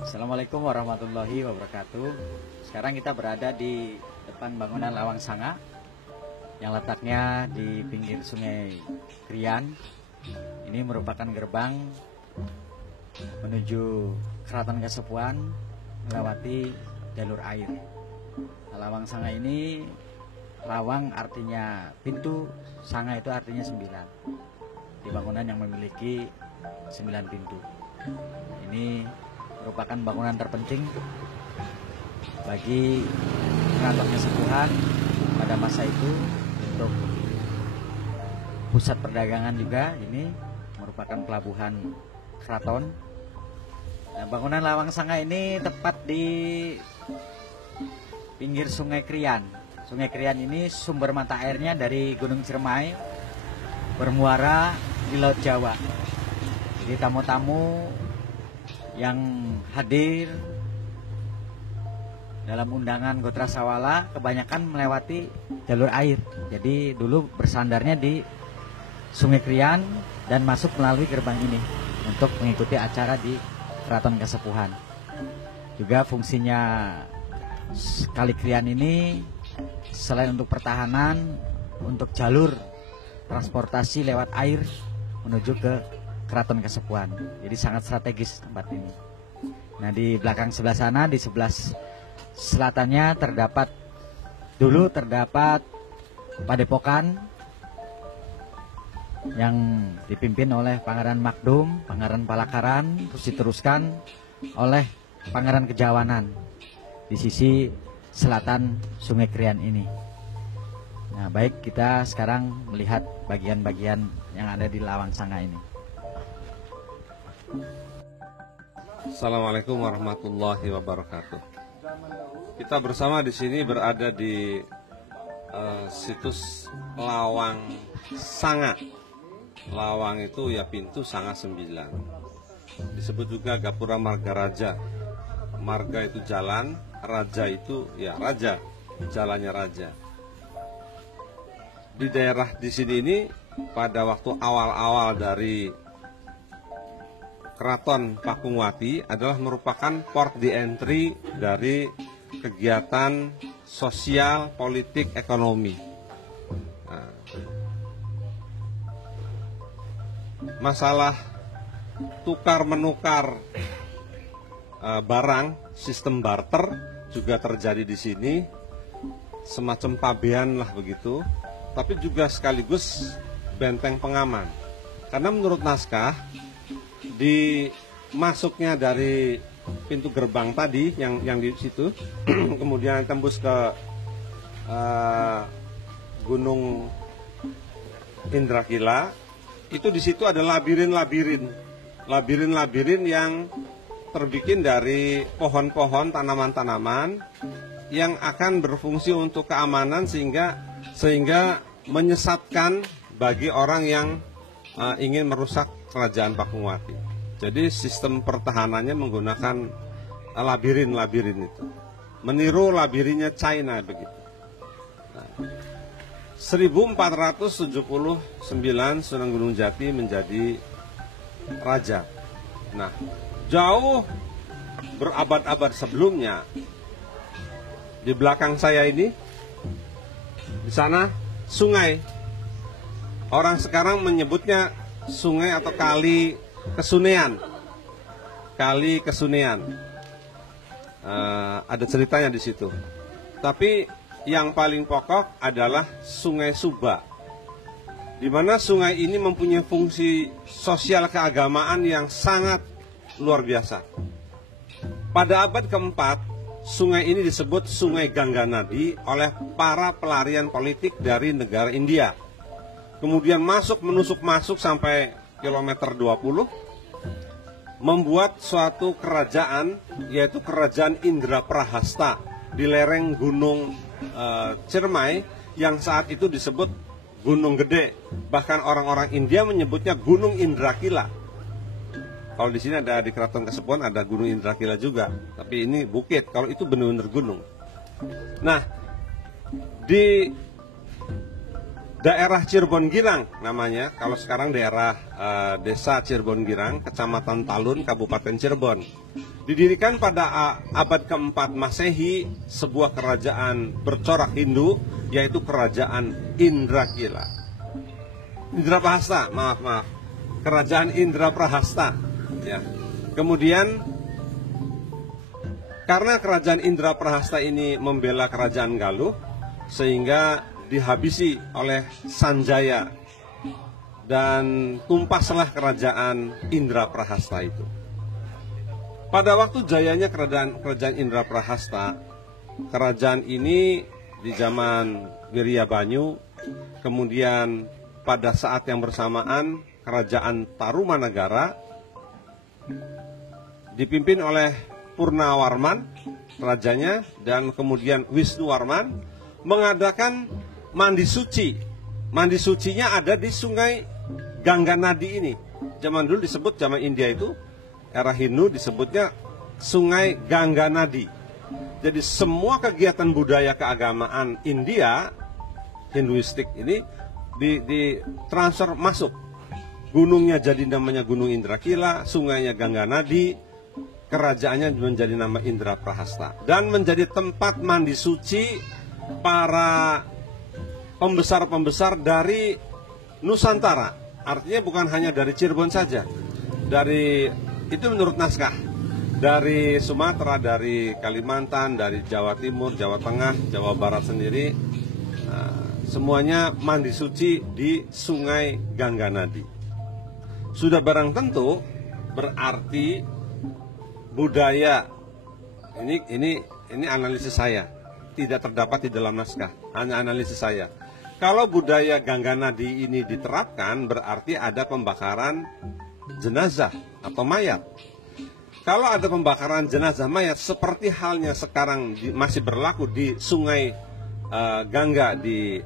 Assalamualaikum warahmatullahi wabarakatuh. Sekarang kita berada di depan bangunan Lawang Sanga yang letaknya di pinggir Sungai Krian. Ini merupakan gerbang menuju Keraton Kasepuhan melewati jalur air. Lawang Sanga ini, lawang artinya pintu, sanga itu artinya 9. Di bangunan yang memiliki 9 pintu. Ini merupakan bangunan terpenting bagi Keraton Kasepuhan pada masa itu untuk pusat perdagangan juga. Ini merupakan pelabuhan keraton. Nah, bangunan Lawang Sanga ini tepat di pinggir Sungai Krian. Sungai Krian ini sumber mata airnya dari Gunung Ciremai bermuara di Laut Jawa. Jadi tamu-tamu yang hadir dalam undangan Gotra Sawala kebanyakan melewati jalur air. Jadi dulu bersandarnya di Sungai Krian dan masuk melalui gerbang ini untuk mengikuti acara di Keraton Kasepuhan. Juga fungsinya Kali Krian ini selain untuk pertahanan, untuk jalur transportasi lewat air menuju ke Keraton Kasepuhan. Jadi sangat strategis tempat ini. Nah, di belakang sebelah sana, di sebelah selatannya terdapat Padepokan yang dipimpin oleh Pangeran Makdum, Pangeran Palakaran, terus diteruskan oleh Pangeran Kejawanan di sisi selatan Sungai Krian ini. Nah, baik, kita sekarang melihat bagian-bagian yang ada di Lawang Sanga ini. Assalamualaikum warahmatullahi wabarakatuh. Kita bersama di sini berada di situs Lawang Sanga. Lawang itu ya pintu, Sanga 9. Disebut juga Gapura Marga Raja. Marga itu jalan, raja itu ya raja, jalannya raja. Di daerah di sini ini pada waktu awal-awal dari Keraton Pakungwati adalah merupakan port di entry dari kegiatan sosial, politik, ekonomi. Nah, masalah tukar menukar barang, sistem barter juga terjadi di sini, semacam pabean lah begitu, tapi juga sekaligus benteng pengaman. Karena menurut naskah, di masuknya dari pintu gerbang tadi yang di situ, kemudian tembus ke Gunung Indrakila, itu di situ ada labirin yang terbikin dari pohon-pohon, tanaman-tanaman yang akan berfungsi untuk keamanan sehingga menyesatkan bagi orang yang ingin merusak kerajaan Pakungwati. Jadi sistem pertahanannya menggunakan labirin itu, meniru labirinnya China begitu. Nah, 1479 Sunan Gunung Jati menjadi raja. Nah, jauh berabad-abad sebelumnya, di belakang saya ini, di sana sungai. Orang sekarang menyebutnya sungai atau kali Kesunean. Kali Kesunean. Ada ceritanya di situ. Tapi yang paling pokok adalah Sungai Suba, di mana sungai ini mempunyai fungsi sosial keagamaan yang sangat luar biasa. Pada abad keempat, sungai ini disebut Sungai Gangganadi oleh para pelarian politik dari negara India. Kemudian menusuk sampai kilometer 20, membuat suatu kerajaan, yaitu kerajaan Indraprahasta di lereng Gunung Ciremai yang saat itu disebut Gunung Gede. Bahkan orang-orang India menyebutnya Gunung Indrakila. Kalau di sini ada di Keraton Kasepuhan ada Gunung Indrakila juga, tapi ini bukit. Kalau itu benar-benar gunung. Nah, di daerah Cirebon Girang namanya, kalau sekarang daerah desa Cirebon Girang, Kecamatan Talun, Kabupaten Cirebon. Didirikan pada abad ke-4 Masehi, sebuah kerajaan bercorak Hindu, yaitu kerajaan Indragila. Indraprahasta, maaf. Kerajaan Indraprahasta. Ya. Kemudian, karena kerajaan Indraprahasta ini membela kerajaan Galuh, sehingga dihabisi oleh Sanjaya dan tumpaslah kerajaan Indraprahasta itu. Pada waktu jayanya kerajaan Indraprahasta, kerajaan ini di zaman Wiryabanyu, kemudian pada saat yang bersamaan kerajaan Tarumanagara dipimpin oleh Purnawarman rajanya, dan kemudian Wisnuwarman mengadakan mandi suci. Mandi sucinya ada di sungai Gangganadi ini. Zaman dulu disebut, zaman India itu, era Hindu disebutnya sungai Gangganadi. Jadi semua kegiatan budaya keagamaan India, Hinduistik ini, ditransfer masuk. Gunungnya jadi namanya Gunung Indrakila, sungainya Gangganadi, kerajaannya menjadi nama Indraprahasta. Dan menjadi tempat mandi suci para pembesar-pembesar dari Nusantara. Artinya bukan hanya dari Cirebon saja. Itu menurut naskah. Dari Sumatera, dari Kalimantan, dari Jawa Timur, Jawa Tengah, Jawa Barat sendiri, semuanya mandi suci di Sungai Gangganadi. Sudah barang tentu berarti budaya ini analisis saya, tidak terdapat di dalam naskah, hanya analisis saya. Kalau budaya Gangganadi ini diterapkan, berarti ada pembakaran jenazah atau mayat. Kalau ada pembakaran jenazah mayat, seperti halnya sekarang masih berlaku di Sungai Gangga di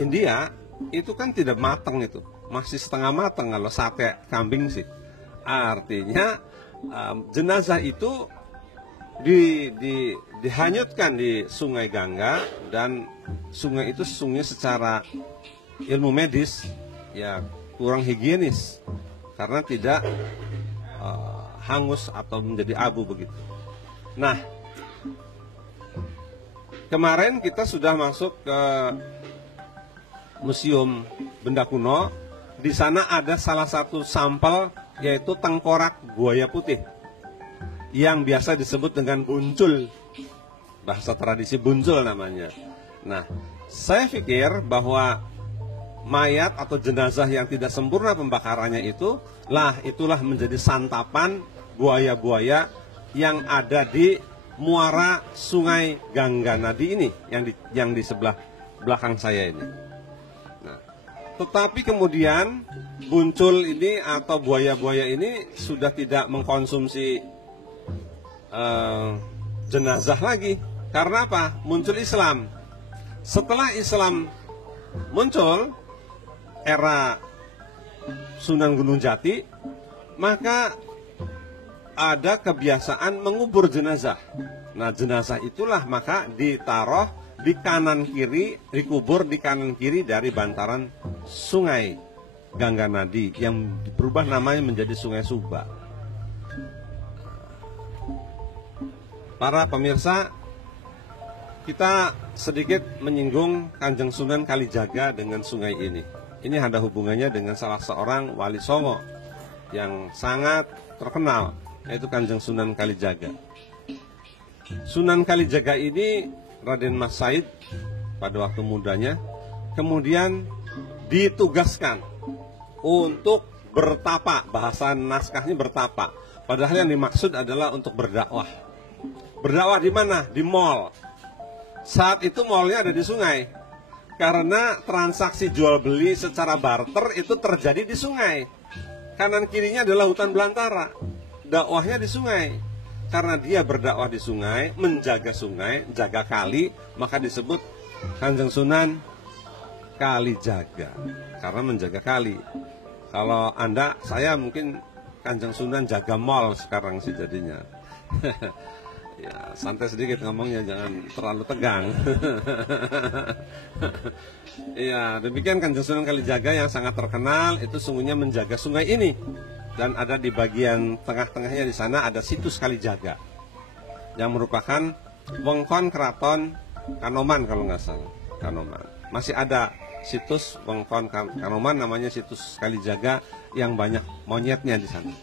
India, itu kan tidak matang, itu masih setengah matang kalau sate kambing sih. Artinya jenazah itu dihanyutkan di Sungai Gangga, dan sungai itu sungai secara ilmu medis ya kurang higienis karena tidak hangus atau menjadi abu begitu. Nah, kemarin kita sudah masuk ke Museum Benda Kuno. Di sana ada salah satu sampel, yaitu tengkorak buaya putih yang biasa disebut dengan buncul. Bahasa tradisi buncul namanya. Nah, saya pikir bahwa mayat atau jenazah yang tidak sempurna pembakarannya itulah menjadi santapan buaya-buaya yang ada di muara Sungai Gangganadi ini, yang di sebelah belakang saya ini. Nah, tetapi kemudian buncul ini atau buaya-buaya ini sudah tidak mengkonsumsi jenazah lagi. Karena apa? Muncul Islam. Setelah Islam muncul, era Sunan Gunung Jati, maka ada kebiasaan mengubur jenazah. Nah, jenazah itulah maka ditaruh di kanan kiri, dikubur di kanan kiri dari bantaran Sungai Gangganadi yang berubah namanya menjadi Sungai Suba. Para pemirsa, kita sedikit menyinggung Kanjeng Sunan Kalijaga dengan sungai ini. Ini ada hubungannya dengan salah seorang wali Songo yang sangat terkenal, yaitu Kanjeng Sunan Kalijaga. Sunan Kalijaga ini Raden Mas Said pada waktu mudanya kemudian ditugaskan untuk bertapa. Bahasa naskahnya bertapa, padahal yang dimaksud adalah untuk berdakwah. Berdakwah di mana? Di mall. Saat itu mallnya ada di sungai, karena transaksi jual beli secara barter itu terjadi di sungai. Kanan kirinya adalah hutan belantara. Dakwahnya di sungai. Karena dia berdakwah di sungai, menjaga sungai, jaga kali, maka disebut Kanjeng Sunan Kalijaga, karena menjaga kali. Kalau saya mungkin Kanjeng Sunan jaga mall sekarang sih jadinya. Ya, santai sedikit ngomongnya, jangan terlalu tegang. Iya, demikian Kanjeng Sunan Kalijaga yang sangat terkenal itu sungguhnya menjaga sungai ini. Dan ada di bagian tengah-tengahnya di sana ada situs Kalijaga yang merupakan wengkon keraton Kanoman kalau nggak salah. Kanoman. Masih ada situs wengkon Kanoman namanya situs Kalijaga yang banyak monyetnya di sana.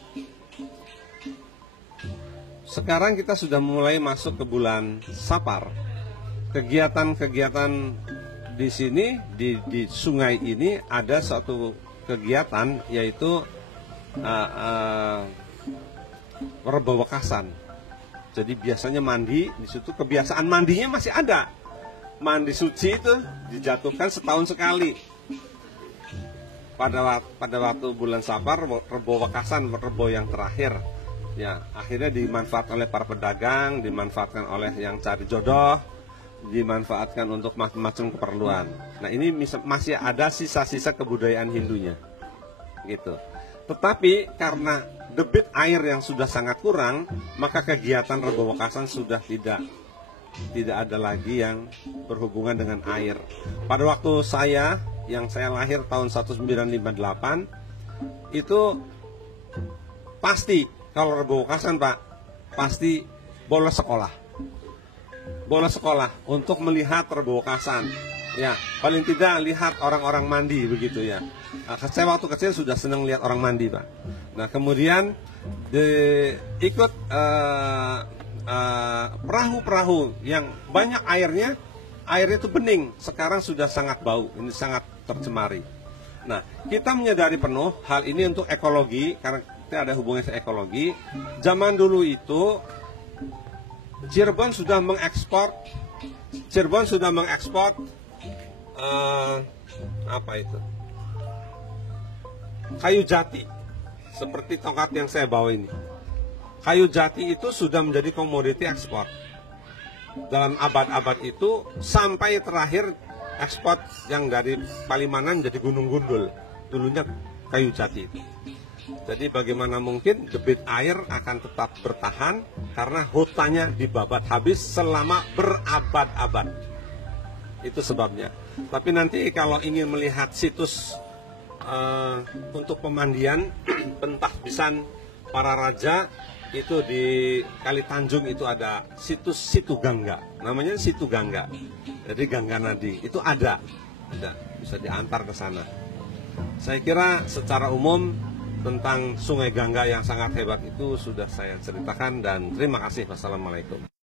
Sekarang kita sudah mulai masuk ke bulan Sapar. Kegiatan-kegiatan di sini, di sungai ini ada suatu kegiatan yaitu Rebo Wekasan. Jadi biasanya mandi di situ, kebiasaan mandinya masih ada. Mandi suci itu dijatuhkan setahun sekali. Pada waktu bulan Sapar, Rebo Wekasan, Rebo yang terakhir. Ya, akhirnya dimanfaatkan oleh para pedagang, dimanfaatkan oleh yang cari jodoh, dimanfaatkan untuk macam-macam keperluan. Nah, ini masih ada sisa-sisa kebudayaan Hindunya, gitu. Tetapi karena debit air yang sudah sangat kurang, maka kegiatan Rebo Wekasan sudah tidak ada lagi yang berhubungan dengan air. Pada waktu saya lahir tahun 1958, itu pasti kalau Rebo Wekasan, Pak, pasti bolos sekolah. Bolos sekolah untuk melihat Rebo Wekasan. Ya, paling tidak lihat orang-orang mandi begitu ya. Saya waktu kecil sudah senang lihat orang mandi, Pak. Nah, kemudian ikut perahu-perahu yang banyak airnya itu bening. Sekarang sudah sangat bau, ini sangat tercemari. Nah, kita menyadari penuh hal ini untuk ekologi, karena ada hubungannya dengan ekologi. Zaman dulu itu Cirebon sudah mengekspor apa itu? Kayu jati. Seperti tongkat yang saya bawa ini. Kayu jati itu sudah menjadi komoditi ekspor. Dalam abad-abad itu sampai terakhir ekspor yang dari Palimanan jadi Gunung Gundul. Dulunya kayu jati itu. Jadi bagaimana mungkin debit air akan tetap bertahan karena hutannya dibabat habis selama berabad-abad. Itu sebabnya. Tapi nanti kalau ingin melihat situs untuk pemandian pentahbisan para raja, itu di Kali Tanjung itu ada situs Situ Gangga. Namanya Situ Gangga. Jadi Gangga Nadi itu ada bisa diantar ke sana. Saya kira secara umum tentang Sungai Gangga yang sangat hebat itu sudah saya ceritakan, dan terima kasih. Wassalamualaikum.